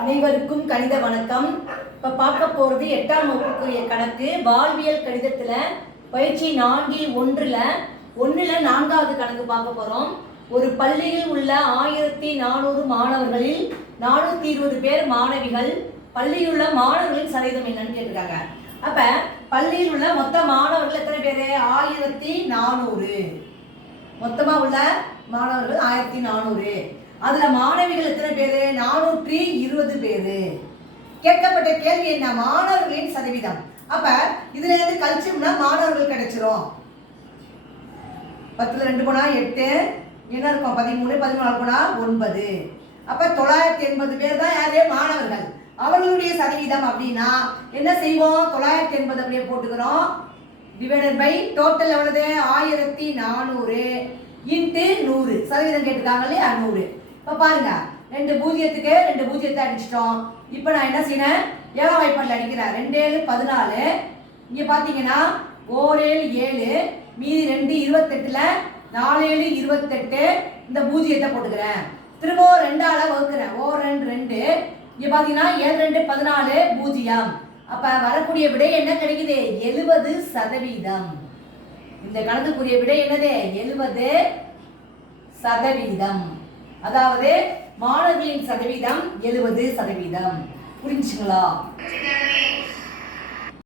அனைவருக்கும் கணித வணக்கம். இப்போ பார்க்க போகிறது 8ஆம் வகுப்புக்குரிய கணக்கு வாழ்வியல் கணிதத்தில் பயிற்சி 4-1ல் 4வது கணக்கு பார்க்க போகிறோம். ஒரு பள்ளியில் உள்ள 1400 மாணவர்களில் 420 பேர் மாணவிகள். பள்ளியில் உள்ள மாணவர்களின் சதவீதம் என்னன்னு கேட்டிருக்காங்க. அப்போ பள்ளியில் உள்ள மொத்த மாணவர்கள் எத்தனை பேர்? 1400. மொத்தமாக உள்ள மாணவர்கள் 1400. அதுல மாணவிகள் எத்தனை பேரு? 420 பேரு. கேட்கப்பட்ட கேள்வி என்ன? மாணவர்களின் சதவீதம். அப்ப இதுல இருந்து கழிச்சோம்னா மாணவர்கள் கிடைச்சிரும். 10ல் 2 போனா 8, என்ன இருக்கும்? 13, 14 போனா 9. அப்ப 980 பேர் தான் யாரு? மாணவர்கள். அவர்களுடைய சதவீதம் அப்படின்னா என்ன செய்வோம்? 980 அப்படியே போட்டுக்கிறோம். டிவைடட் பை டோட்டல் எவ்வளவு? 1400 இன்ட்டு 100. சதவீதம் கேட்டுருக்காங்க இல்லையா? 100. இப்போ பாருங்க, 2 பூஜ்ஜியத்துக்கு 2 பூஜ்ஜியத்தை அடிச்சிட்டோம். இப்போ நான் என்ன செய்யறேன்? 7ஆம் வாய்ப்பாடில் அடிக்கிறேன். 2 7 14. இங்கே பார்த்தீங்கன்னா 1 7 7, மீதி 2 28ல் 4 7 28. இந்த பூஜ்ஜியத்தை போட்டுக்கிறேன். திரும்பவும் 2ஆல் வகுக்கிறேன். 1 2 2. இங்கே பார்த்தீங்கன்னா 7 2 14 பூஜ்ஜியம். அப்போ வரக்கூடிய விடை என்ன கிடைக்குது? 70%. இந்த கணக்குக்குரிய விடை என்னது? 70%. அதாவது மாணவர்களின் சதவீதம் 70%. புரிஞ்சுங்களா?